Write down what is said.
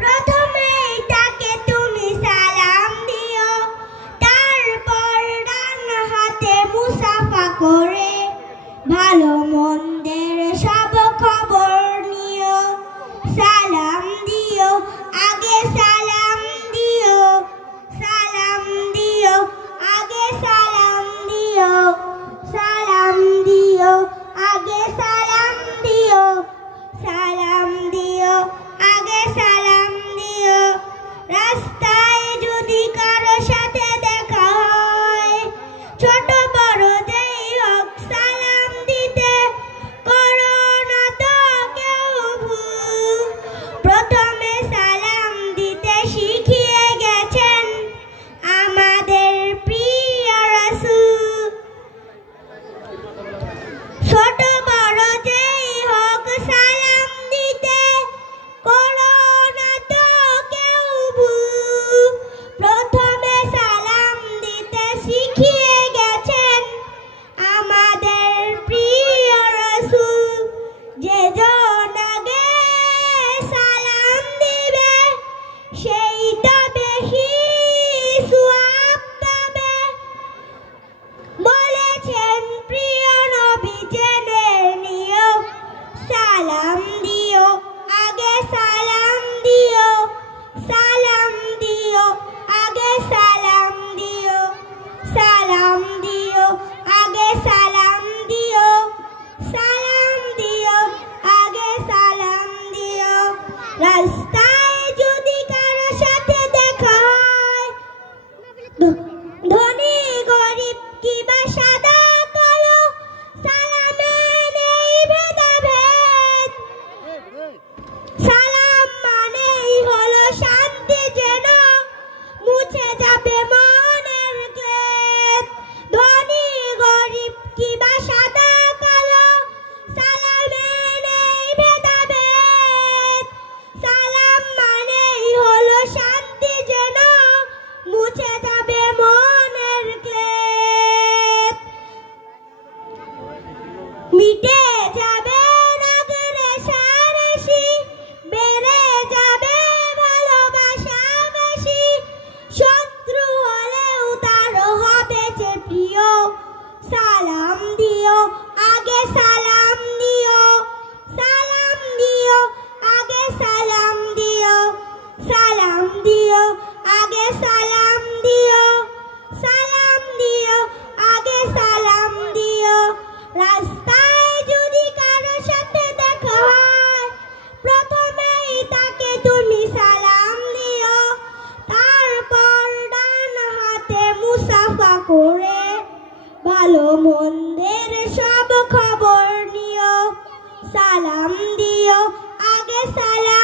প্রথমেই তাকে তুমি সালাম দিও, তারপর ডান হাতে মুসাফা করে ভালো মন্দের সব খবর নিও। সালাম দিও, আগে সালাম দিও, সালাম দিও, আগে সালাম দিও, সালাম দিও, আগে সালাম দিও, সালাম দিও, আগে সালাম দিও। রাস্তায় যদি কারো সাথে দেখা হয়, ছোট বড় যেই হোক সালাম দিতে করো না তো কেউ ভুল। প্রথমে সালাম দিতে শিখিয়ে গেছেন আমাদের প্রিয় রাসূল। ছোট বড় যেই হোক সালাম দিতে করো না তো কেউ ভুল। প্রথমে সালাম দিতে শিখিয়ে গেছেন আমাদের প্রিয় রাসূল। যে জন আগে সালাম দিবে সেই তো বেশি সওয়াব পাবে, বলেছেন প্রিয় নবী। জেনে নিও, সালাম দিও, আগে সালাম দিও, সালাম দিও, আগে সালাম দিও, সালাম দিও, আগে সালাম দিও, সালাম দিও, আগে সালাম দিও। রাস্তায় যদি কারো সাথে দেখা হয়, ধনী গরিব কিবা সাদা কালো, সালামে নেই ভেদাভেদ। সালাম মানেই হলো শান্তি, যেন মুছে যাবে মনের ক্লেদ। ধনী গরিব কিবা সাদা কালো, সালামে নেই ভেদাভেদ। সালাম মানেই হলো শান্তি, যেন মুছে যাবে মনের ক্লেদ। মিটে যাবে রাগ রেষারেষি, বেড়ে যাবে ভালোবাসা বেশি। শত্রু হলেও তার হবে যে প্রিয়। সালাম দিও, আগে সালাম দিও, সালাম দিও, আগে সালাম দিও, সালাম দিও, আগে সালাম দিও, সালাম দিও, আগে সালাম দিও। রাস্তায় যদি কারো সাথে দেখা হয়, প্রথমেই তাকে তুমি সালাম দিও, তারপর ডান হাতে মুসাফা করে ভালো মন্দের সব খবর নিও। সালাম দিও, আগে সালাম